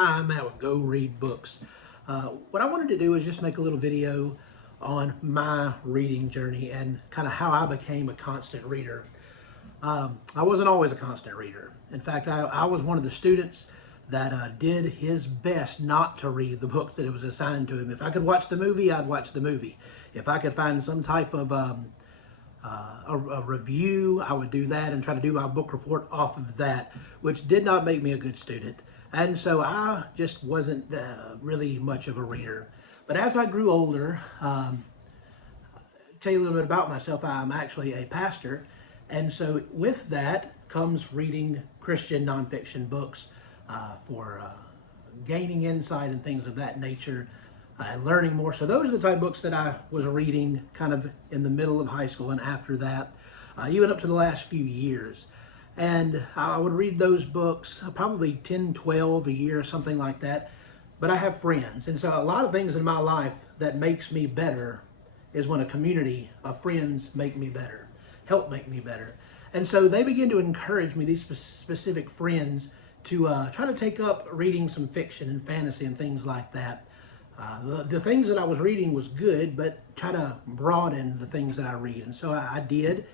Hi, I'm Matt with Go Read Books. What I wanted to do is just make a little video on my reading journey and kind of how I became a constant reader. I wasn't always a constant reader. In fact, I was one of the students that did his best not to read the book that it was assigned to him. If I could watch the movie, I'd watch the movie. If I could find some type of a review, I would do that and try to do my book report off of that, which did not make me a good student. And so I just wasn't really much of a reader. But as I grew older, tell you a little bit about myself. I'm actually a pastor. And so with that comes reading Christian nonfiction books for gaining insight and things of that nature and learning more. So those are the type of books that I was reading kind of in the middle of high school and after that, even up to the last few years. And I would read those books, probably 10, 12 a year, something like that. But I have friends. And so a lot of things in my life that makes me better is when a community of friends make me better, help make me better. And so they begin to encourage me, these specific friends, to try to take up reading some fiction and fantasy and things like that. The things that I was reading was good, but try to broaden the things that I read. And so I did.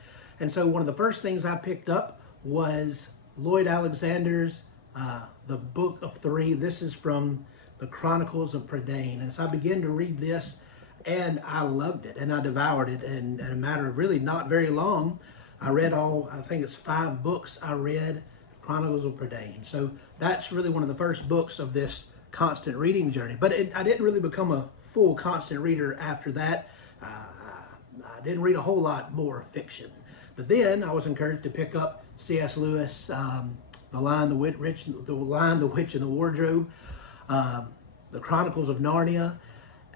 And so one of the first things I picked up was Lloyd Alexander's The Book of Three. This is from the Chronicles of Prydain. And so I began to read this, and I loved it, and I devoured it. And in a matter of really not very long, I read all, I think it's 5 books I read, Chronicles of Prydain. So that's really one of the first books of this constant reading journey. But I didn't really become a full constant reader after that. I didn't read a whole lot more fiction. But then I was encouraged to pick up C.S. Lewis, The Lion, the Witch, and the Wardrobe, The Chronicles of Narnia,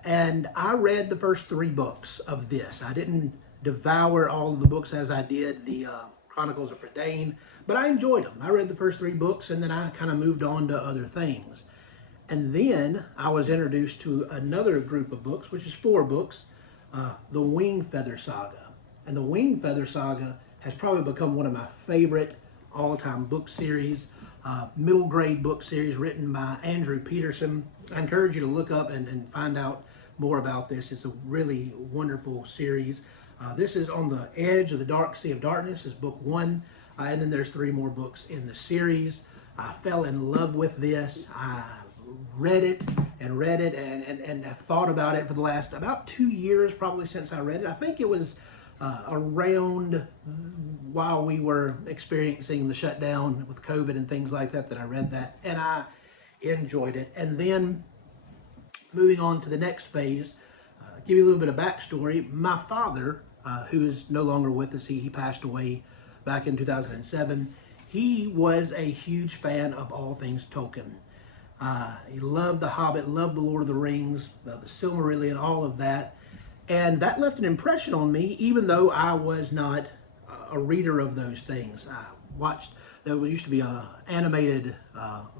and I read the first 3 books of this. I didn't devour all of the books as I did the Chronicles of Prydain, but I enjoyed them. I read the first 3 books, and then I kind of moved on to other things. And then I was introduced to another group of books, which is 4 books, the Wingfeather Saga. And the Wingfeather Saga has probably become one of my favorite all-time book series, middle grade book series written by Andrew Peterson. I encourage you to look up and find out more about this. It's a really wonderful series. This is On the Edge of the Dark Sea of Darkness, is book 1, and then there's 3 more books in the series. I fell in love with this. I read it and I've thought about it for the last about 2 years probably since I read it. I think it was around while we were experiencing the shutdown with COVID and things like that I read that, and I enjoyed it. And then moving on to the next phase, give you a little bit of backstory. My father, who is no longer with us, he passed away back in 2007. He was a huge fan of all things Tolkien. He loved The Hobbit, loved The Lord of the Rings, the Silmarillion, all of that. And that left an impression on me, even though I was not a reader of those things. I watched, there used to be animated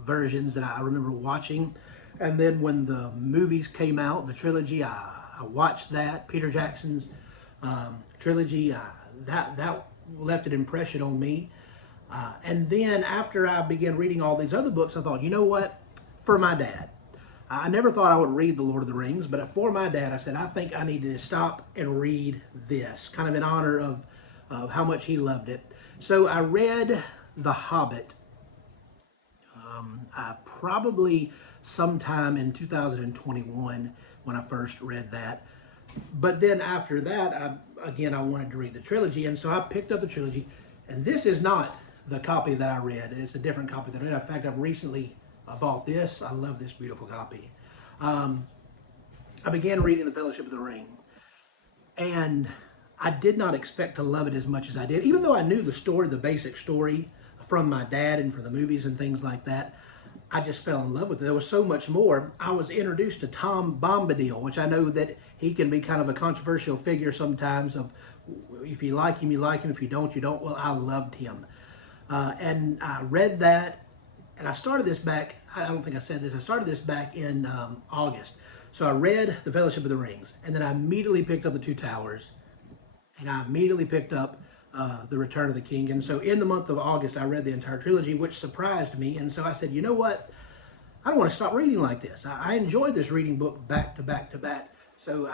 versions that I remember watching. And then when the movies came out, the trilogy, I watched that, Peter Jackson's trilogy. That left an impression on me. And then after I began reading all these other books, I thought, you know what, for my dad. I never thought I would read The Lord of the Rings, but for my dad, I said, I think I need to stop and read this, kind of in honor of how much he loved it. So I read The Hobbit, probably sometime in 2021 when I first read that. But then after that, I wanted to read the trilogy, and so I picked up the trilogy, and this is not the copy that I read. It's a different copy that I read. In fact, I've recently bought this. I love this beautiful copy. I began reading The Fellowship of the Ring, and I did not expect to love it as much as I did. Even though I knew the story, the basic story from my dad and from the movies and things like that, I just fell in love with it. There was so much more. I was introduced to Tom Bombadil, which I know that he can be kind of a controversial figure sometimes. Of if you like him, you like him. If you don't, you don't. Well, I loved him. And I read that, and I started this back, I don't think I said this, I started this back in August. So I read The Fellowship of the Rings, and then I immediately picked up The Two Towers, and I immediately picked up The Return of the King. And so in the month of August, I read the entire trilogy, which surprised me. And so I said, you know what? I don't want to stop reading like this. I enjoyed this reading book back to back to back. So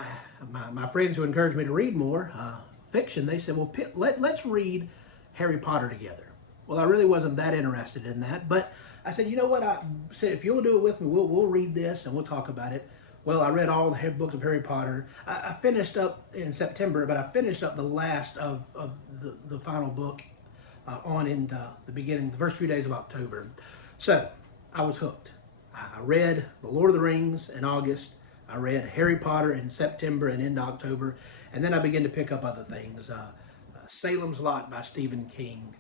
my friends who encouraged me to read more fiction, they said, well, let's read Harry Potter together. Well, I really wasn't that interested in that, but I said, you know what? I said, if you'll do it with me, we'll read this and we'll talk about it. Well, I read all the books of Harry Potter. I finished up in September, but I finished up the last of the final book in the beginning, the first few days of October. So I was hooked. I read The Lord of the Rings in August. I read Harry Potter in September and into October. And then I began to pick up other things. Salem's Lot by Stephen King.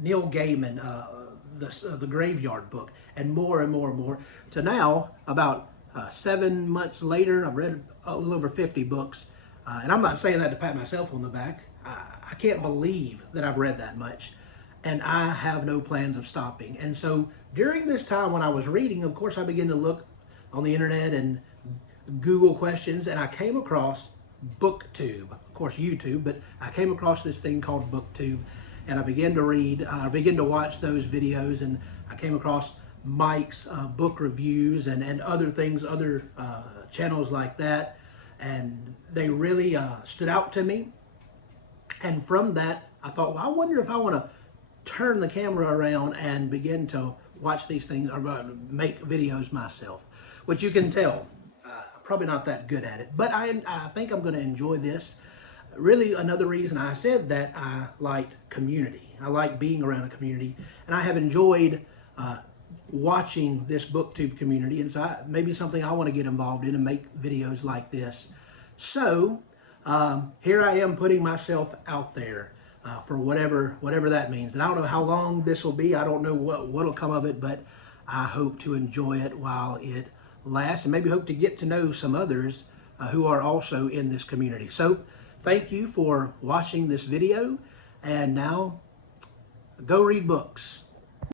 Neil Gaiman, the Graveyard Book, and more and more and more. To now, about 7 months later, I've read a little over 50 books. And I'm not saying that to pat myself on the back. I can't believe that I've read that much. And I have no plans of stopping. And so during this time when I was reading, of course, I began to look on the internet and Google questions, and I came across BookTube. Of course, YouTube, but I came across this thing called BookTube, and I began to read, I began to watch those videos, and I came across Mike's book reviews and other things, other channels like that, and they really stood out to me. And from that, I thought, well, I wonder if I want to turn the camera around and begin to watch these things or make videos myself, which you can tell, probably not that good at it, but I think I'm going to enjoy this. Really, another reason I said that I liked community. I like being around a community, and I have enjoyed watching this BookTube community, and so maybe something I want to get involved in and make videos like this. So here I am putting myself out there for whatever that means. And I don't know how long this will be. I don't know what'll come of it, but I hope to enjoy it while it lasts, and maybe hope to get to know some others who are also in this community. So thank you for watching this video, and now go read books.